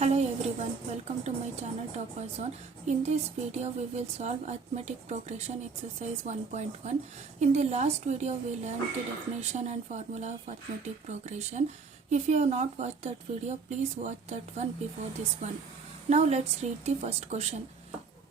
Hello everyone, welcome to my channel Topper Zone. In this video we will solve arithmetic progression exercise 1.1. In the last video we learned the definition and formula of arithmetic progression. If you have not watched that video, please watch that one before this one. Now let's read the first question.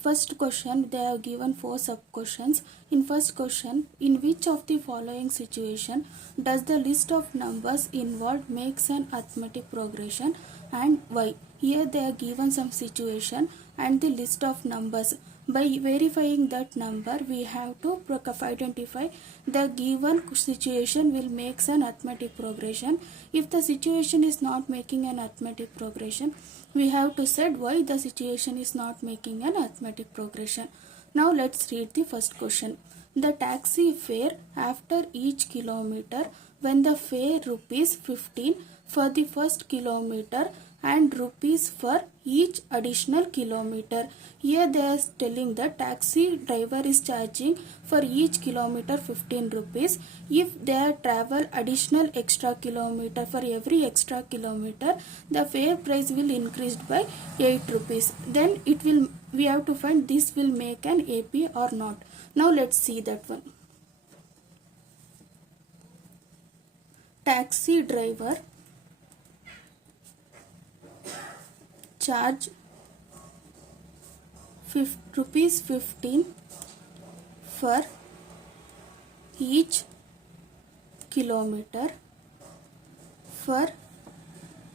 First question, they have given 4 sub questions. In first question, in which of the following situation does the list of numbers involved makes an arithmetic progression and why? Here they are given some situation and the list of numbers. By verifying that number, we have to identify the given situation will make an arithmetic progression. If the situation is not making an arithmetic progression, we have to say why the situation is not making an arithmetic progression. Now let's read the first question. The taxi fare after each kilometer when the fare rupees 15 for the first kilometer and rupees for each additional kilometer. Here they are telling the taxi driver is charging for each kilometer 15 rupees. If they travel additional extra kilometer, for every extra kilometer the fare price will increase by 8 rupees. Then we have to find this will make an AP or not. Now let's see that one. Taxi driver charge rupees 15 for each kilometer. For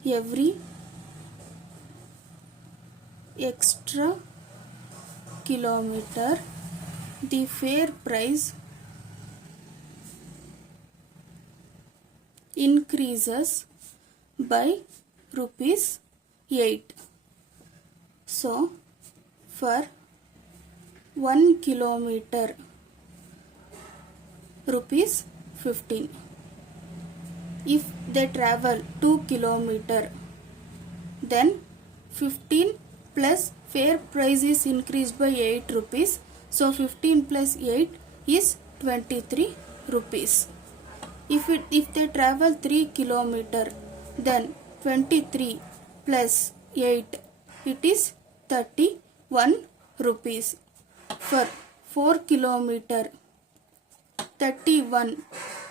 every extra kilometer the fare price increases by rupees 8. So for 1 kilometer rupees 15. If they travel 2 kilometer, then 15 plus fare price is increased by 8 rupees. So 15 plus 8 is 23 rupees. If they travel 3 kilometer, then 23 plus 8 it is 31 rupees. For 4 kilometer, 31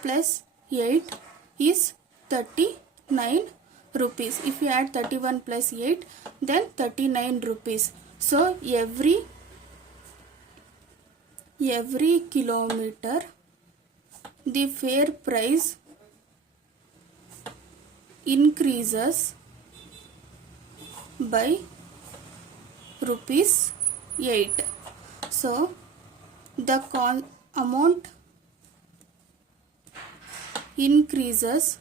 plus 8 is 39 rupees. If you add 31 plus 8, then 39 rupees. So every kilometer the fare price increases by rupees 8. So the amount increases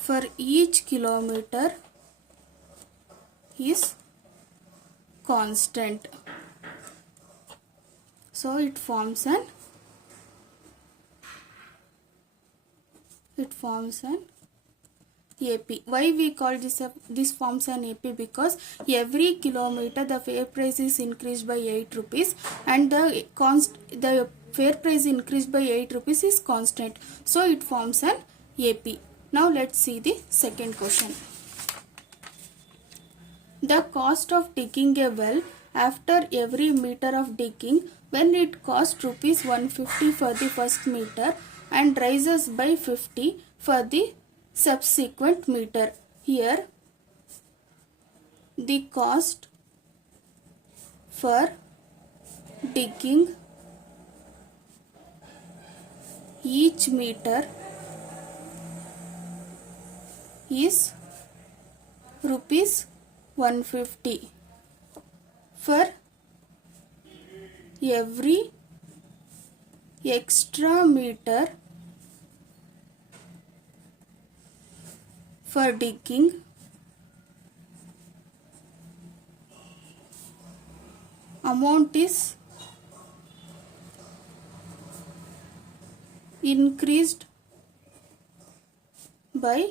for each kilometer is constant. So it forms an AP. Why we call this forms an AP? Because every kilometer the fare price is increased by 8 rupees and the fare price increased by 8 rupees is constant. So it forms an AP. Now let's see the second question. The cost of digging a well after every meter of digging, when it costs rupees 150 for the first meter and rises by 50 for the subsequent meter. Here the cost for digging each meter is rupees 150. For every extra meter for digging, amount is increased by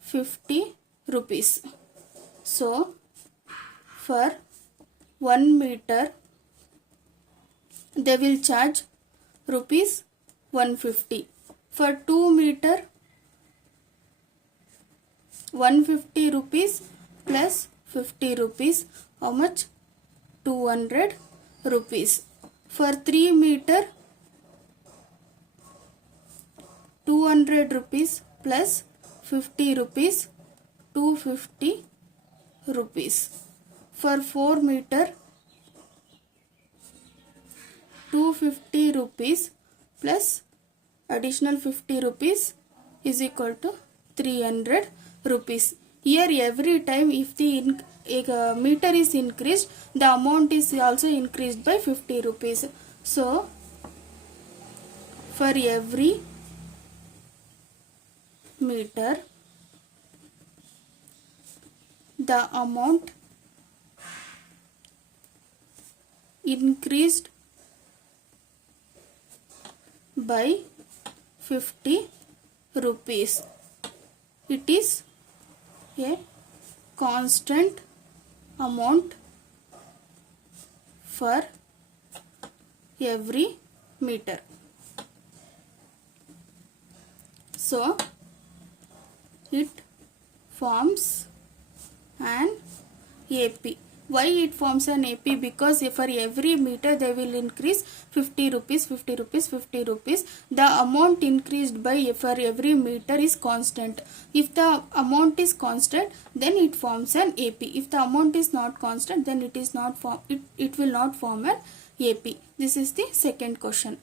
50 rupees. So for 1 meter they will charge rupees 150. For 2 meter 150 rupees plus 50 rupees. How much? 200 rupees. For 3 meter, 200 rupees plus 50 rupees, 250 rupees. For 4 meter, 250 rupees plus additional 50 rupees is equal to 300 rupees. Here every time if the meter is increased, the amount is also increased by 50 rupees. So for every meter, the amount increased by 50 rupees. It is a constant amount for every meter. So it forms an AP. Why it forms an AP? Because for every meter they will increase 50 rupees, 50 rupees, 50 rupees. The amount increased by for every meter is constant. If the amount is constant, then it forms an AP. If the amount is not constant, then it is not form. It will not form an AP. This is the second question.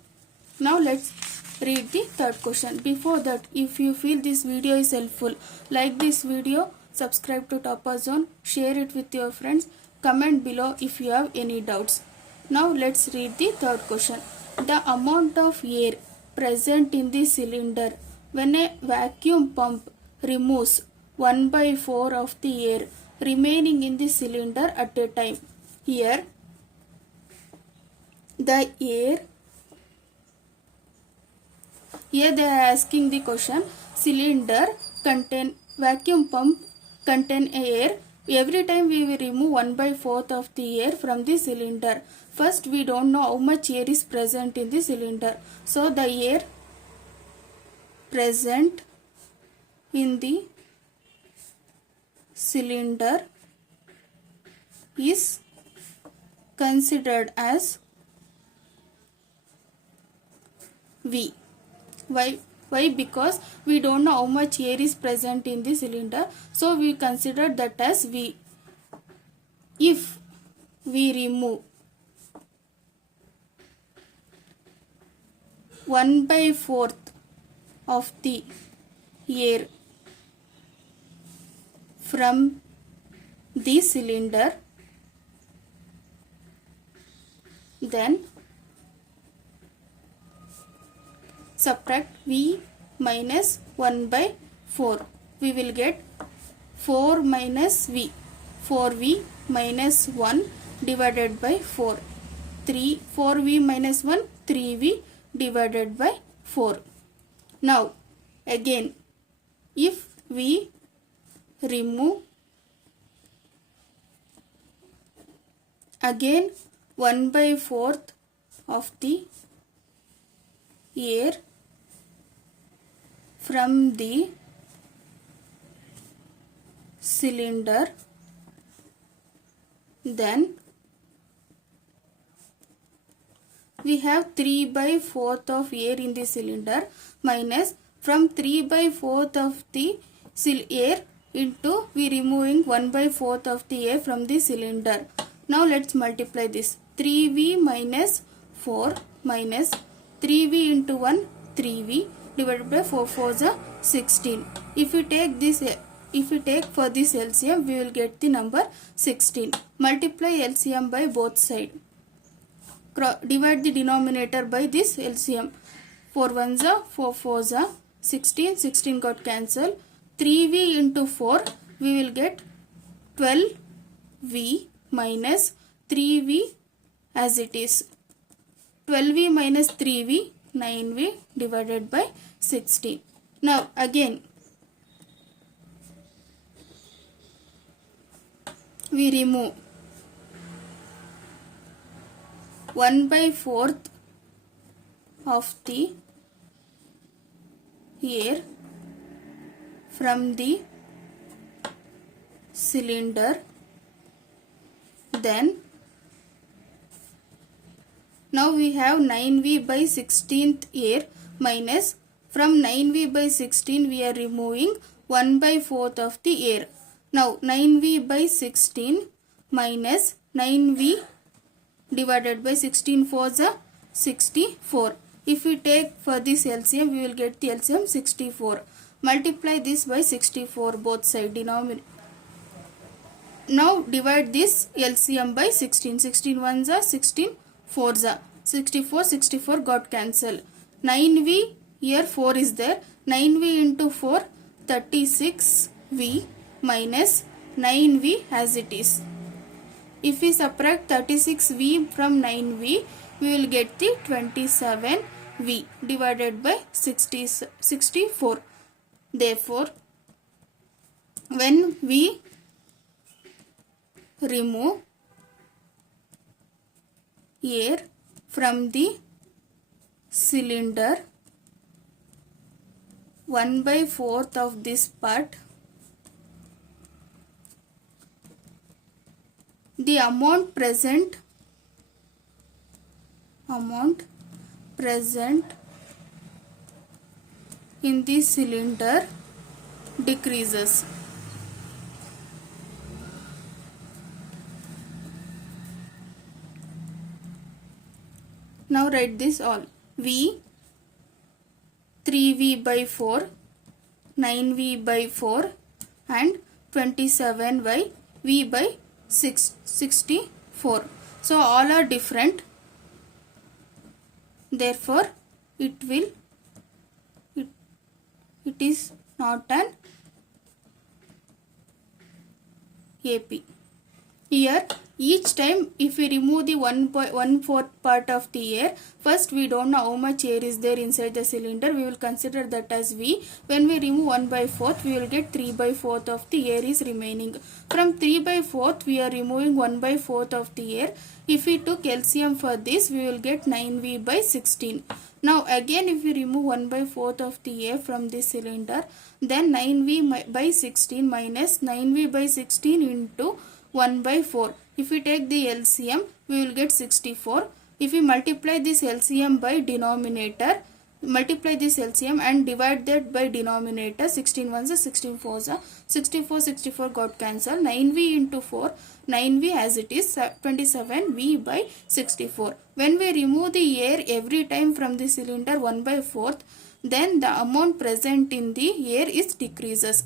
Now let's read the third question. Before that, if you feel this video is helpful, like this video, subscribe to Topper Zone, share it with your friends, comment below if you have any doubts. Now let's read the third question. The amount of air present in the cylinder when a vacuum pump removes 1/4 of the air remaining in the cylinder at a time. Here they are asking the question, cylinder contain vacuum pump contain air. Every time we will remove 1/4 of the air from the cylinder. First we don't know how much air is present in the cylinder. So the air present in the cylinder is considered as V. Why? Because we don't know how much air is present in the cylinder. So we consider that as V. If we remove 1/4 of the air from the cylinder, then subtract V minus 1/4. We will get 4 minus V. 4V minus 1 divided by 4. 4V minus 1, 3V divided by 4. Now again, if we remove again 1/4 of the air from the cylinder, then we have 3/4 of air in the cylinder minus from 3/4 of the air into we removing 1/4 of the air from the cylinder. Now let's multiply this. 3V minus 4 minus 3V into 1, 3V divided by 4 4s are 16. If we take this, if we take for this LCM, we will get the number 16. Multiply LCM by both sides. Divide the denominator by this LCM. 4 1s are 4 4s are 16. 16 got cancelled. 3V into 4, we will get 12V minus 3V as it is. 12V minus 3V, 9V divided by 16. Now again we remove 1/4 of the air from the cylinder, then now we have 9V by 16th air minus, from 9V by 16 we are removing 1 by 4th of the air. Now 9V by 16 minus 9V divided by 16 fours are 64. If we take for this LCM, we will get the LCM 64. Multiply this by 64 both side denominator. Now divide this LCM by 16. 16 ones are 16 fours are 64. 64 got cancelled. 9V, here 4 is there. 9V into 4, 36V minus 9V as it is. If we subtract 36V from 9V, we will get the 27V divided by 64. Therefore, when we remove air from the cylinder, 1 by 4th of this part, the amount present in the cylinder decreases. Now write this all. V 3V by 4, 9V by 4 and 27 by V by 64. So all are different. Therefore, it is not an AP. Here, each time if we remove the 1/4 part of the air, first we don't know how much air is there inside the cylinder. We will consider that as V. When we remove 1 by 4th, we will get 3 by 4th of the air is remaining. From 3 by 4th, we are removing 1 by 4th of the air. If we took LCM for this, we will get 9V by 16. Now again, if we remove 1 by 4th of the air from this cylinder, then 9V by 16 minus 9V by 16 into 1 by 4. If we take the LCM, we will get 64. If we multiply this LCM by denominator, multiply this LCM and divide that by denominator, 16 ones are 16 fours are 64. 64 got cancelled. 9V into 4, 9V as it is, 27V by 64. When we remove the air every time from the cylinder 1 by 4th, then the amount present in the air is decreases.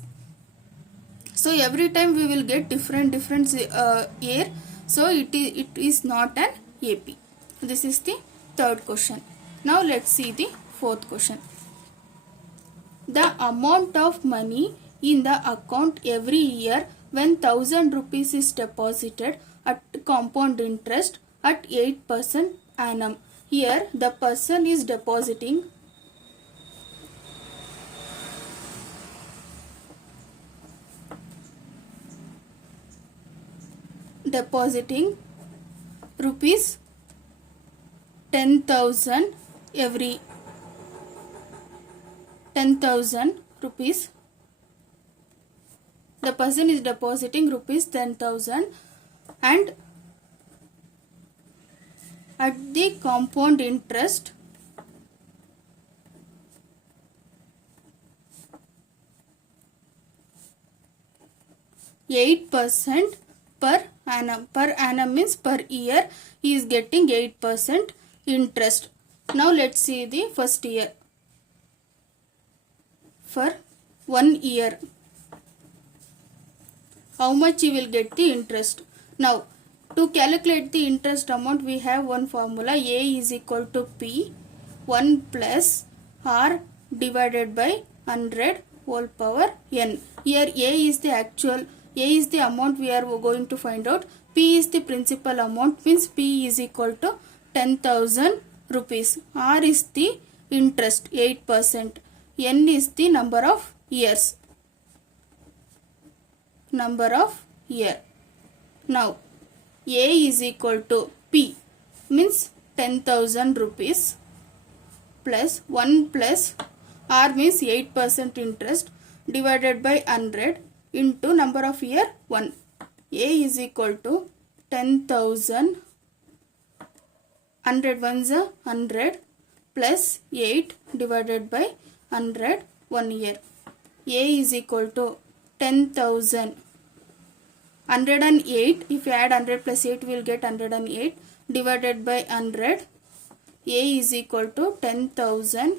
So every time we will get different air. So it is not an AP. This is the third question. Now let's see the fourth question. The amount of money in the account every year when 1000 rupees is deposited at compound interest at 8% annum. Here the person is depositing rupees 10,000 every 10,000 rupees. The person is depositing rupees 10,000 and at the compound interest %8 per annum. Per annum means per year he is getting 8% interest. Now let's see the first year. For 1 year, how much he will get the interest? Now to calculate the interest amount, we have one formula. A is equal to P 1 plus R divided by 100 whole power n. Here A is the amount we are going to find out. P is the principal amount, means P is equal to 10,000 rupees. R is the interest 8%. N is the number of years. Now A is equal to P means 10,000 rupees plus 1 plus R means 8% interest divided by 100. into number of year 1. A is equal to 10,000, 100 ones are 100 plus 8 divided by 100 1 year. A is equal to 10,000, 108, if you add 100 plus 8 we will get 108 divided by 100. A is equal to 10,000,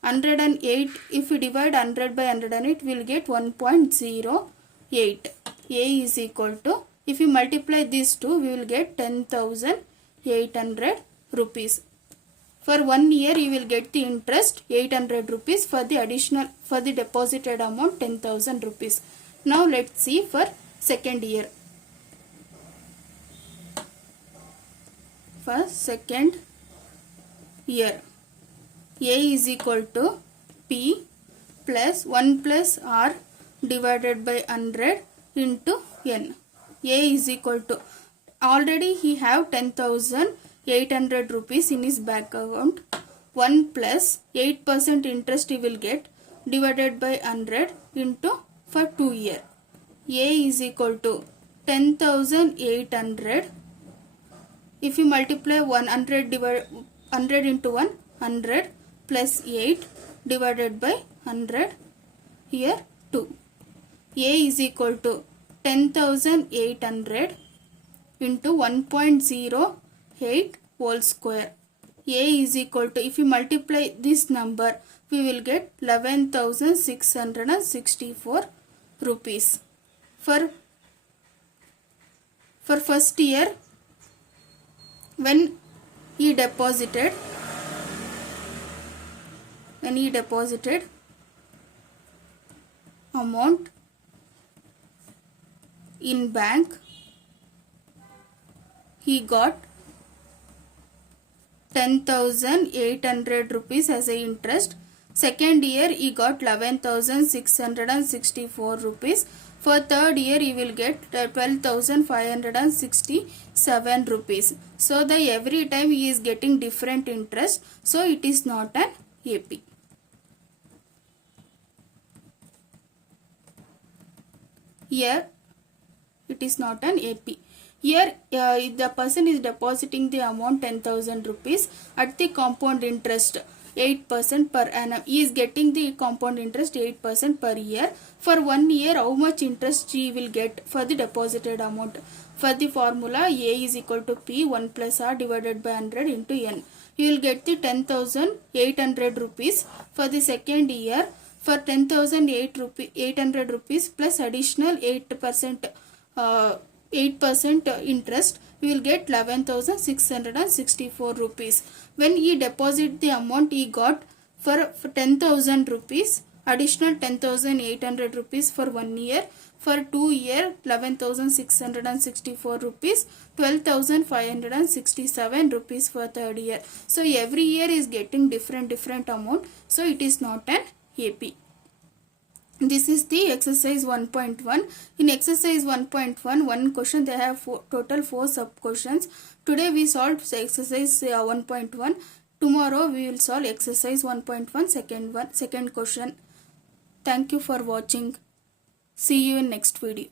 108, if we divide 100 by 108 we will get 1.08. A is equal to, if you multiply these two we will get 10,800 rupees. For 1 year you will get the interest 800 rupees for the additional, for the deposited amount 10,000 rupees. Now let's see for second year. For second year, A is equal to P plus 1 plus R divided by 100 into N. A is equal to, already he have 10,800 rupees in his bank account. 1 plus 8% interest he will get divided by 100 into for 2 year. A is equal to 10,800. If you multiply 100 into 1, 100 plus 8 divided by 100, here 2. A is equal to 10,800 into 1.08 whole square. A is equal to, if you multiply this number we will get 11,664 rupees. For first year, when he deposited amount in bank, he got 10,800 rupees as a interest. Second year he got 11,664 rupees. For third year he will get 12,567 rupees. So the every time he is getting different interest. So it is not an AP. Here it is not an AP. Here the person is depositing the amount 10,000 rupees at the compound interest 8% per annum. He is getting the compound interest 8% per year. For 1 year, how much interest he will get for the deposited amount? For the formula, A is equal to P 1 plus R divided by 100 into N. You will get the 10,800 rupees for the second year. For 10,800 rupees plus additional 8% interest, we will get 11,664 rupees. When he deposit the amount he got for 10,000 rupees, additional 10,800 rupees for 1 year. For 2 year, 11,664 rupees, 12,567 rupees for third year. So every year is getting different amount. So it is not an AP. This is the exercise 1.1. In exercise 1.1, one question they have total 4 sub questions. Today we solved exercise 1.1. Tomorrow we will solve exercise 1.1 second question. Thank you for watching. See you in next video.